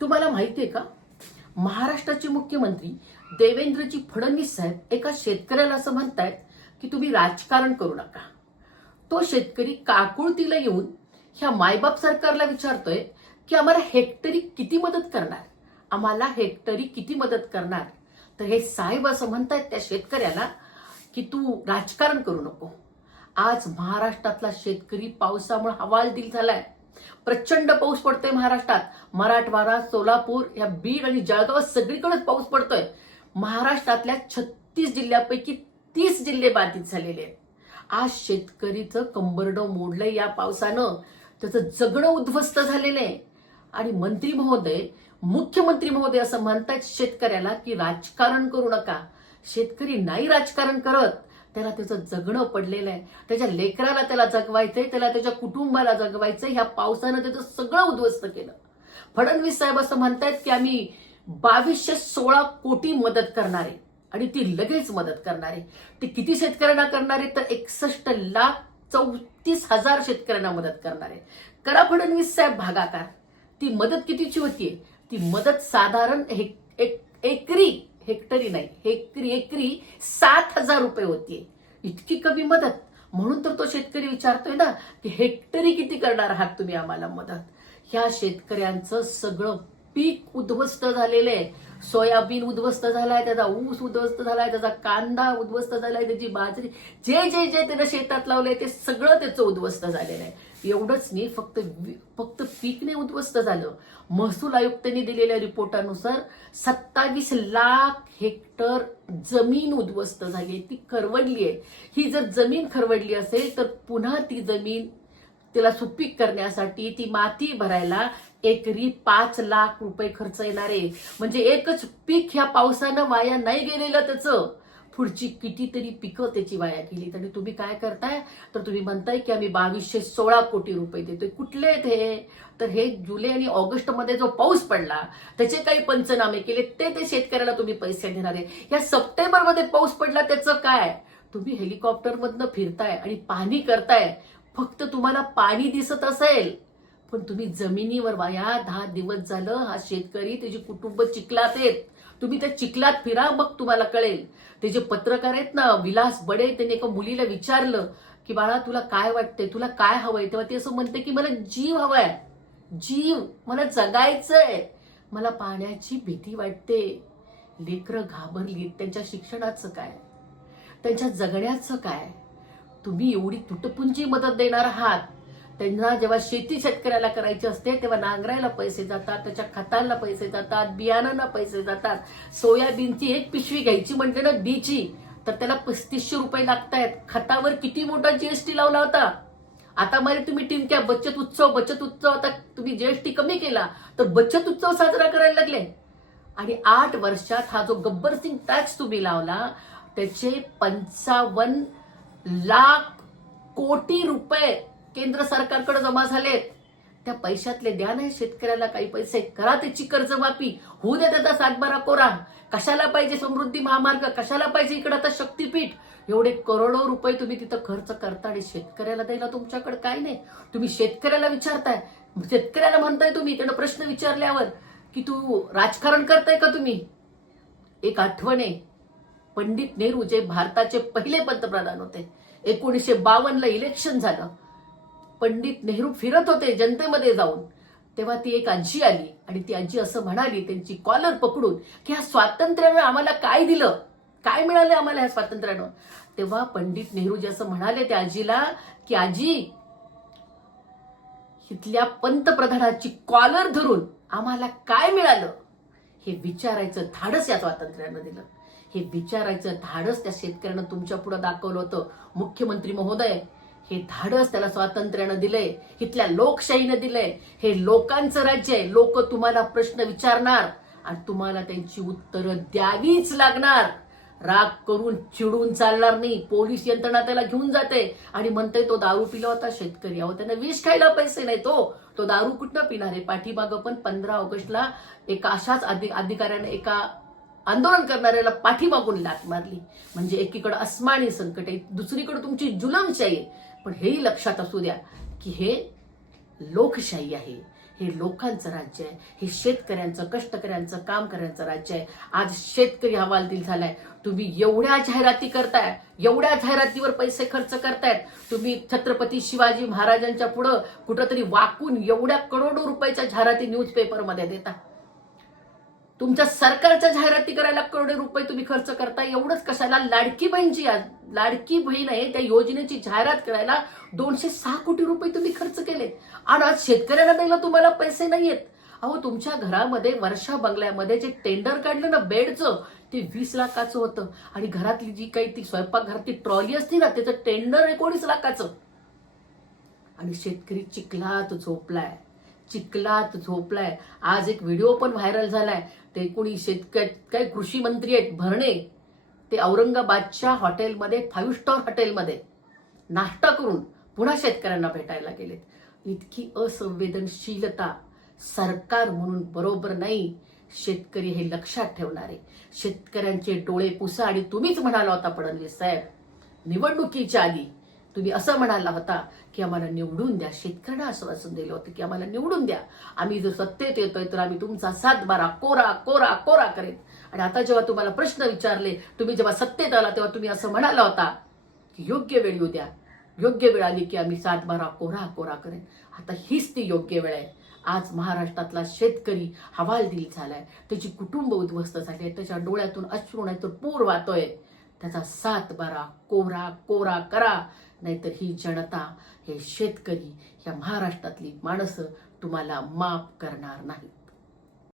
तुम्हाला माहिती आहे का? महाराष्ट्राचे मुख्यमंत्री देवेंद्रजी फडणवीस साहेब एका शेतकऱ्याला असं म्हणतायत की तुम्ही राजकारण करू नका. तो शेतकरी काकुळतीला येऊन ह्या मायबाप सरकारला विचारतोय की आम्हाला हेक्टरी किती मदत करणार? आम्हाला हेक्टरी किती मदत करणार? तर हे साहेब असं म्हणतायत त्या शेतकऱ्याला की तू राजकारण करू नको. आज महाराष्ट्रातला शेतकरी पावसामुळे हवालदिल झालाय. प्रचंड पाऊस पडतोय महाराष्ट्रात. मराठवाडा सोलापूर या बीड आणि जळगाव सगळीकडेच पाऊस पडतोय. महाराष्ट्रातल्या छत्तीस जिल्ह्यापैकी तीस जिल्हे बाधित झालेले आहेत. आज शेतकरीचं कंबरडं मोडलंय या पावसानं. त्याचं जगणं उद्ध्वस्त झालेलं आहे. आणि मंत्री महोदय मुख्यमंत्री महोदय असं म्हणतात शेतकऱ्याला की राजकारण करू नका. शेतकरी नाही राजकारण करत. त्याला त्याचं जगणं पडलेलं आहे. त्याच्या लेकराला त्याला जगवायचंय त्याला त्याच्या कुटुंबाला जगवायचंय ह्या पावसानं त्याचं सगळं उद्ध्वस्त केलं. फडणवीस साहेब असं म्हणतायत की आम्ही बावीसशे सोळा कोटी मदत करणार आहे आणि ती लगेच मदत करणार. आहे ती किती शेतकऱ्यांना करणार? आहे तर एकसष्ट लाख चौतीस हजार शेतकऱ्यांना मदत करणार. आहे करा फडणवीस साहेब भागाकार. ती मदत कितीची होतीये? ती मदत साधारण हे- एक एकरी हेक्टरी नाही हेक्री एकरी सात हजार रुपये होतीये. इतकी कमी मदत. म्हणून तर तो शेतकरी विचारतोय ना की हेक्टरी किती करणार आहात तुम्ही आम्हाला मदत? ह्या शेतकऱ्यांचं सगळं पीक उद्ध्वस्त झालेलं आहे. सोयाबीन उद्ध्वस्त झालाय त्याचा ऊस उद्ध्वस्त झालाय त्याचा कांदा उद्ध्वस्त झालाय त्याची बाजरी जे जे जे त्यानं शेतात लावलंय ते सगळं त्याचं उद्ध्वस्त झालेलं आहे. एवढंच नाही फक्त फक्त पीक नाही उद्ध्वस्त झालं. महसूल आयुक्तांनी दिलेल्या रिपोर्टानुसार सत्तावीस लाख हेक्टर जमीन उद्ध्वस्त झाली आहे. ती खरवडली आहे. ही जर जमीन खरवडली असेल तर पुन्हा ती जमीन तिला सुपीक करण्यासाठी ती माती भरायला एकरी पाच लाख रुपये खर्च येणार आहे. म्हणजे एकच पीक ह्या पावसानं वाया नाही गेलेलं त्याचं. पुढची कितीतरी पिकं त्याची वाया गेली आणि तुम्ही काय करताय? तर तुम्ही म्हणताय की आम्ही बावीसशे सोळा कोटी रुपये देतोय. कुठले आहेत हे? तर हे जुलै आणि ऑगस्टमध्ये जो पाऊस पडला त्याचे काही पंचनामे केले. ते ते शेतकऱ्याला तुम्ही पैसे देणार आहे. या सप्टेंबरमध्ये पाऊस पडला त्याचं काय? तुम्ही हेलिकॉप्टर मधनं फिरताय आणि पाहणी करताय. फक्त तुम्हाला पाणी दिसत असेल. पण तुम्ही जमिनीवर वाया. दहा दिवस झालं हा शेतकरी त्याची कुटुंब चिखलात आहेत. तुम्ही त्या चिखलात फिरा मग तुम्हाला कळेल. ते जे पत्रकार आहेत ना विलास बडे त्यांनी एका मुलीला विचारलं की बाळा तुला काय वाटतंय? तुला काय हवंय? तेव्हा ती असं म्हणते की मला जीव हवाय. जीव मला जगायचंय. मला पाण्याची भीती वाटते. लेकरं घाबरली त्यांच्या शिक्षणाचं काय? त्यांच्या जगण्याचं काय? तुम्ही एवढी तुटपुंजी मदत देणार आहात. त्यांना जेव्हा शेती शेतकऱ्याला करायची असते तेव्हा नांगरायला पैसे जातात त्याच्या खतांना पैसे जातात बियाणांना पैसे जातात. सोयाबीनची एक पिशवी घ्यायची म्हणजे ना बीची. तर त्याला पस्तीसशे रुपये लागतायत. खतावर किती मोठा जीएसटी लावला होता? आता मारे तुम्ही टिमक्या बचत उत्सव बचत उत्सव आता तुम्ही जीएसटी कमी केला तर बचत उत्सव साजरा करायला लागले. आणि आठ वर्षात हा जो गब्बर सिंग टॅक्स तुम्ही लावला त्याचे पंचावन्न लाख कोटी रुपये केंद्र सरकारकडे जमा झालेत. त्या पैशातले द्या नाही शेतकऱ्याला काही पैसे. करा त्याची कर्जमाफी. होऊ द्या त्याचा सातबारा कोरा. कशाला पाहिजे समृद्धी महामार्ग? कशाला पाहिजे इकडे आता शक्तीपीठ? एवढे करोडो रुपये तुम्ही तिथं खर्च करता आणि शेतकऱ्याला द्यायला तुमच्याकडे काय नाही. तुम्ही शेतकऱ्याला विचारताय. शेतकऱ्याला म्हणताय तुम्ही. त्यानं प्रश्न विचारल्यावर की तू राजकारण करताय का तुम्ही? एक आठवण आहे. पंडित नेहरू जे भारताचे पहिले पंतप्रधान होते. एकोणीसशे बावन्नला इलेक्शन झालं. पंडित नेहरू फिरत होते जनतेमध्ये जाऊन. तेव्हा ती एक आजी आली आणि ती आजी असं म्हणाली त्यांची कॉलर पकडून की ह्या स्वातंत्र्यानं आम्हाला काय दिलं? काय मिळालं आम्हाला ह्या स्वातंत्र्यानं? तेव्हा पंडित नेहरूजी असं म्हणाले त्या आजीला की आजी इथल्या पंतप्रधानाची कॉलर धरून आम्हाला काय मिळालं? हे विचारायचं धाडस या स्वातंत्र्यानं दिलं. हे विचारायचं धाडस त्या शेतकऱ्यानं तुमच्यापुढे दाखवलं होतं. मुख्यमंत्री महोदय हे धाडस त्याला स्वातंत्र्यानं दिलंय इथल्या लोकशाहीनं दिलंय. हे लोकांचं राज्य आहे. लोक तुम्हाला प्रश्न विचारणार आणि तुम्हाला त्यांची उत्तरं द्यावीच लागणार. राग करून चिडून चालणार नाही. पोलीस यंत्रणा त्याला घेऊन जाते आणि म्हणते तो दारू पिला होता शेतकरी अहो त्यांना विष खायला पैसे नाही तो. तो दारू कुठनं पिणार? आहे पाठीमागं पण पंधरा ऑगस्टला एका अशाच अधिकाऱ्याने एका आंदोलन करणाऱ्याला पाठीमागून लाट मारली. म्हणजे एकीकडे अस्मानी संकट आहे दुसरीकडे तुमची जुलमशाही पण हेही लक्षात असू द्या की हे लोकशाही आहे. हे लोकांचं राज्य आहे. हे शेतकऱ्यांचं कष्टकऱ्यांचं काम करण्याचं राज्य आहे. आज शेतकरी हवालदिल झालाय. तुम्ही एवढ्या जाहिराती करताय एवढ्या जाहिरातीवर पैसे खर्च करतायत तुम्ही छत्रपती शिवाजी महाराजांच्या पुढं कुठंतरी वाकून एवढ्या करोडो रुपयाच्या जाहिराती न्यूजपेपरमध्ये देता. तुमच्या सरकारच्या जाहिराती करायला करोडो रुपये तुम्ही खर्च करता एवढंच कशाला? लाडकी बहीणची आज लाडकी बहीण आहे त्या योजनेची जाहिरात करायला दोनशे सहा कोटी रुपये तुम्ही खर्च केले आणि आज शेतकऱ्यांना द्यायला तुम्हाला पैसे नाहीयेत. अहो तुमच्या घरामध्ये वर्षा बंगल्यामध्ये जे टेंडर काढलं ना बेडचं ते वीस लाखाचं होतं. आणि घरातली जी काही ती स्वयंपाकघरातली ट्रॉली असते ना त्याचं टेंडर एकोणीस लाखाचं. आणि शेतकरी चिखलात झोपलाय. चिखलात झोपलाय. आज एक व्हिडिओ पण व्हायरल झालाय. ते कुणी शेतकरी काही कृषी मंत्री आहेत भरणे. ते औरंगाबादच्या हॉटेलमध्ये फाईव्ह स्टार हॉटेलमध्ये नाश्ता करून पुन्हा शेतकऱ्यांना भेटायला गेलेत. इतकी असंवेदनशीलता सरकार म्हणून बरोबर नाही. शेतकरी हे लक्षात ठेवणारे. शेतकऱ्यांचे डोळे पुसा आणि तुम्हीच म्हणाला होता फडणवीस साहेब. निवडणुकीच्या आधी तुम्ही असं म्हणाला होता की आम्हाला निवडून द्या. शेतकऱ्यांना आश्वासन दिलं होतं की आम्हाला निवडून द्या. आम्ही जर सत्तेत येतोय तर आम्ही तुमचा सातबारा कोरा कोरा कोरा करेन. आणि आता जेव्हा तुम्हाला प्रश्न विचारले तुम्ही जेव्हा सत्तेत आला तेव्हा तुम्ही असं म्हणाला होता की योग्य वेळ येऊ द्या. योग्य वेळ आली की आम्ही सातबारा कोरा कोरा करेन. आता हीच ती योग्य वेळ आहे. आज महाराष्ट्रातला शेतकरी हवालदिल झालाय. त्याची कुटुंब उद्ध्वस्त झाली आहे. त्याच्या डोळ्यातून अश्रू नाही तर पूर वाहतोय. त्याचा सात बारा कोरा कोरा करा. नाहीतर ही जनता हे शेतकरी ह्या महाराष्ट्रातली माणसं तुम्हाला माफ करणार नाहीत.